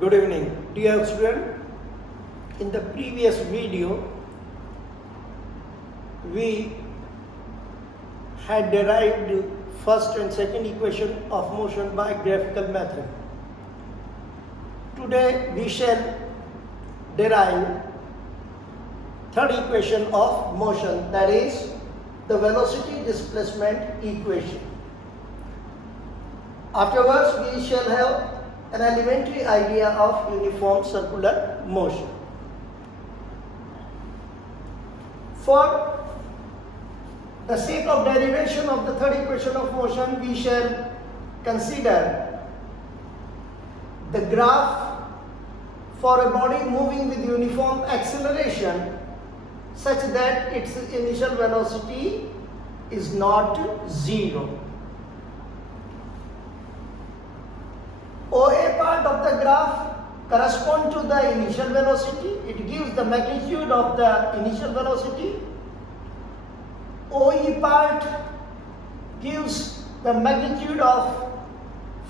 Good evening, dear student. In the previous video, we had derived first and second equation of motion by graphical method. Today we shall derive third equation of motion, that is the velocity displacement equation. Afterwards we shall have an elementary idea of uniform circular motion. For the sake of derivation of the third equation of motion, we shall consider the graph for a body moving with uniform acceleration such that its initial velocity is not zero. OA part of the graph corresponds to the initial velocity. It gives the magnitude of the initial velocity. OE part gives the magnitude of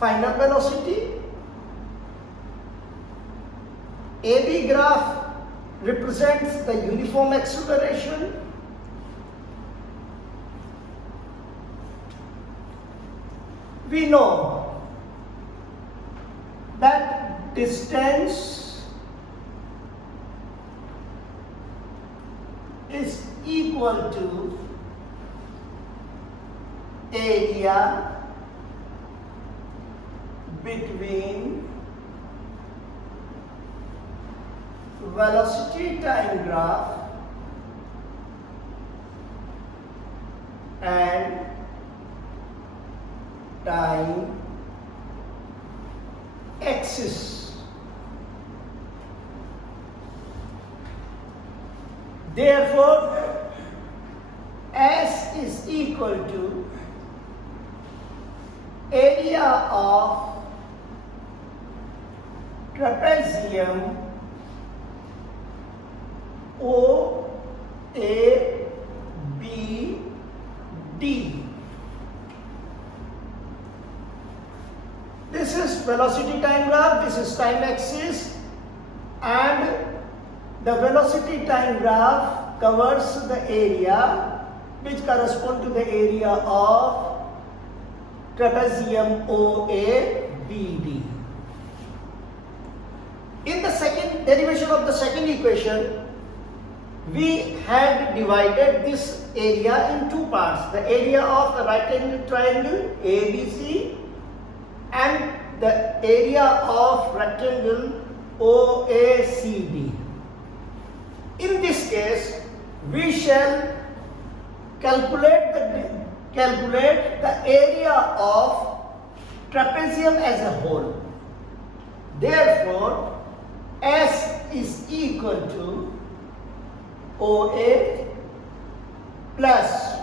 final velocity. AB graph represents the uniform acceleration. We know that distance is equal to area between velocity time graph and time axis. Therefore, S is equal to area of trapezium O A B D. This is velocity time graph, this is time axis, and the velocity time graph covers the area which corresponds to the area of trapezium OABD. In the second derivation of the second equation, we had divided this area in two parts: the area of the right angle triangle ABC and the area of rectangle OACD. In this case, we shall calculate the area of trapezium as a whole. Therefore, S is equal to OA plus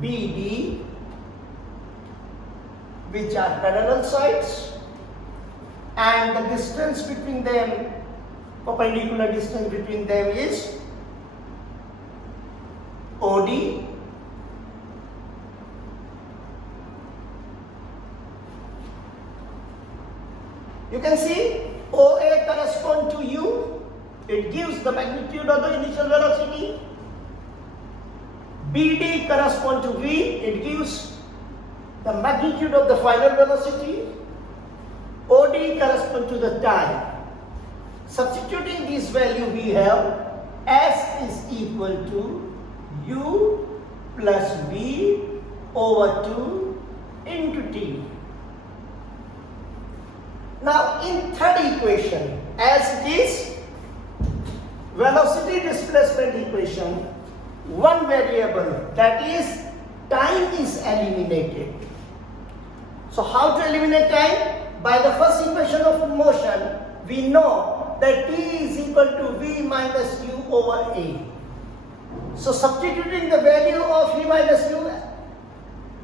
BD, which are parallel sides, and the distance between them, perpendicular distance between them, is OD. You can see OA corresponds to U. It gives the magnitude of the initial velocity. BD corresponds to V. It gives the magnitude of the final velocity. OD corresponds to the time. Substituting this value, we have S is equal to U plus V over 2 into T. Now in third equation, as it is velocity displacement equation, one variable, that is time, is eliminated. So how to eliminate time? By the first equation of motion, we know that T is equal to V minus U over A. So substituting the value of V minus U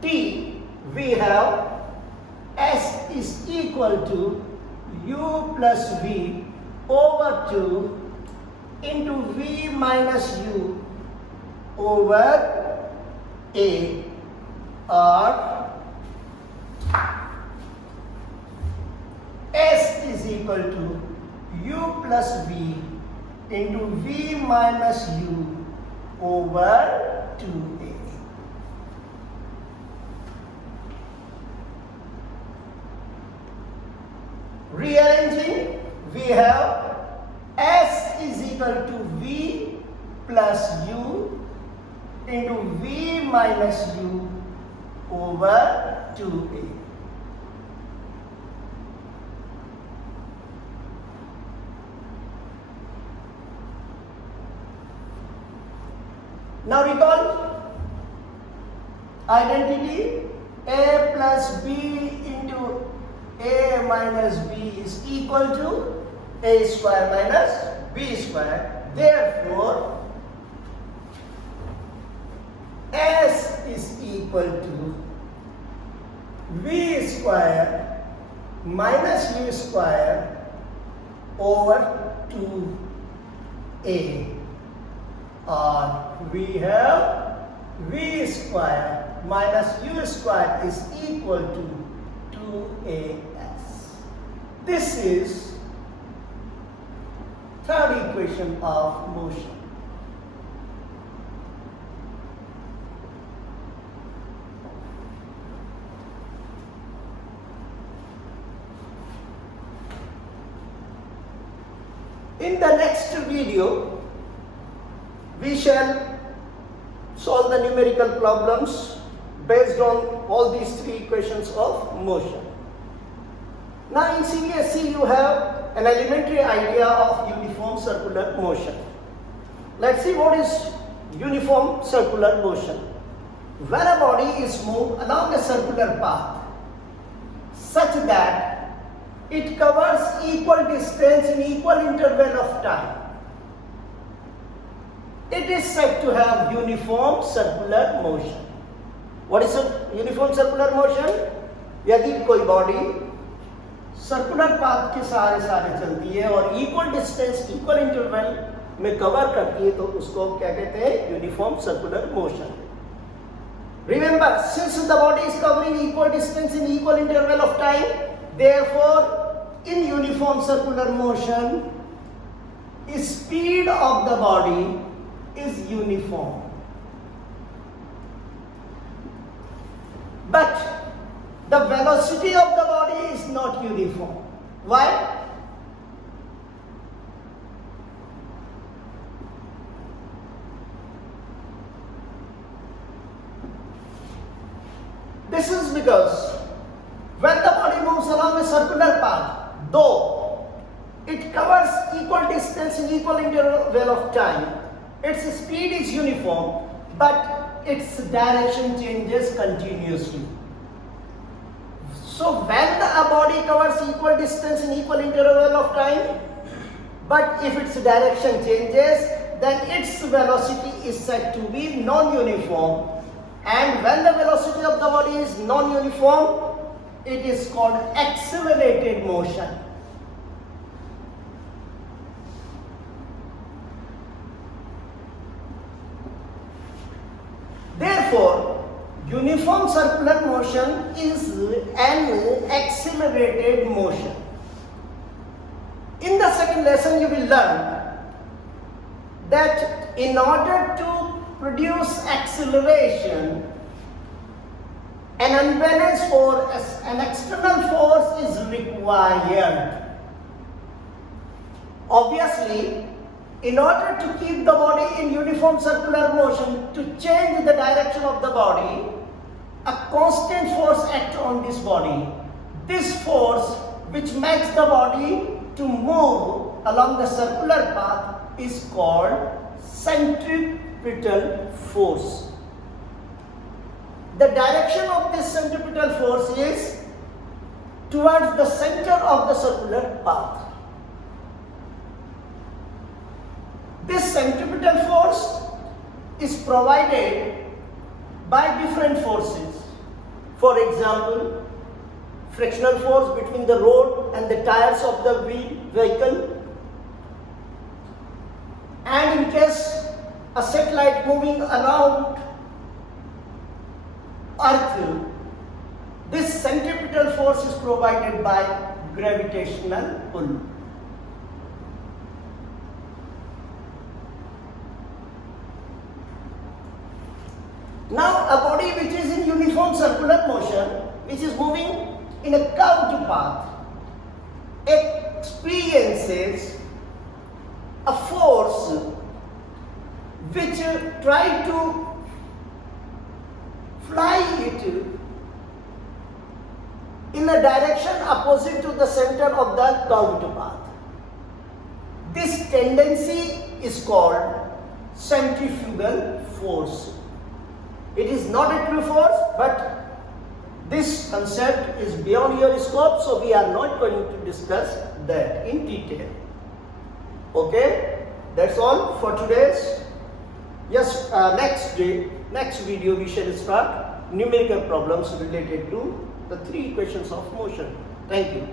T, we have S is equal to U plus V over 2 into V minus U over A, or S is equal to u plus v into v minus u over 2a. Rearranging, we have s is equal to v plus u into v minus u over 2a. Now recall identity, a plus b into a minus b is equal to a square minus b square. Therefore, s is equal to v square minus u square over 2a. Or we have v square minus u square is equal to 2as. This is third equation of motion. In the next video, we shall solve the numerical problems based on all these three equations of motion. Now in CBSE you have an elementary idea of uniform circular motion. Let's see what is uniform circular motion. When a body is moved along a circular path such that it covers equal distance in equal interval of time, it is said to have uniform circular motion. What is a uniform circular motion? यदि कोई body circular path के सारे चलती है और equal distance equal interval में cover करती है तो उसको क्या कहते हैं? Uniform circular motion. Remember, since the body is covering equal distance in equal interval of time, therefore in uniform circular motion, speed of the body is uniform. But the velocity of the body is not uniform. Why? This is because when the body moves along a circular path, though it covers equal distance in equal interval of time, its speed is uniform, but its direction changes continuously. So when a body covers equal distance in equal interval of time, but if its direction changes, then its velocity is said to be non-uniform. And when the velocity of the body is non-uniform, it is called accelerated motion. Therefore, uniform circular motion is an accelerated motion. In the second lesson, you will learn that in order to produce acceleration, an unbalanced force, an external force is required. Obviously, in order to keep the body in uniform circular motion, to change the direction of the body, a constant force acts on this body. This force, which makes the body to move along the circular path, is called centripetal force. The direction of this centripetal force is towards the center of the circular path. This centripetal force is provided by different forces. For example, frictional force between the road and the tires of the vehicle. And in case a satellite moving around Earth, This centripetal force is provided by gravitational pull. Now a body which is in uniform circular motion, which is moving in a curved path, experiences a force which try to fly it in a direction opposite to the center of the curved path. This tendency is called centrifugal force. It is not a true force, but this concept is beyond your scope, so we are not going to discuss that in detail. Okay, that's all for today's. Yes, next video we shall start numerical problems related to the 3 equations of motion. Thank you.